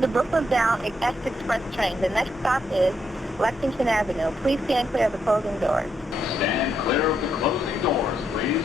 to the Brooklyn Down X Express train. The next stop is Lexington Avenue. Please stand clear of the closing doors. Stand clear of the closing doors, please.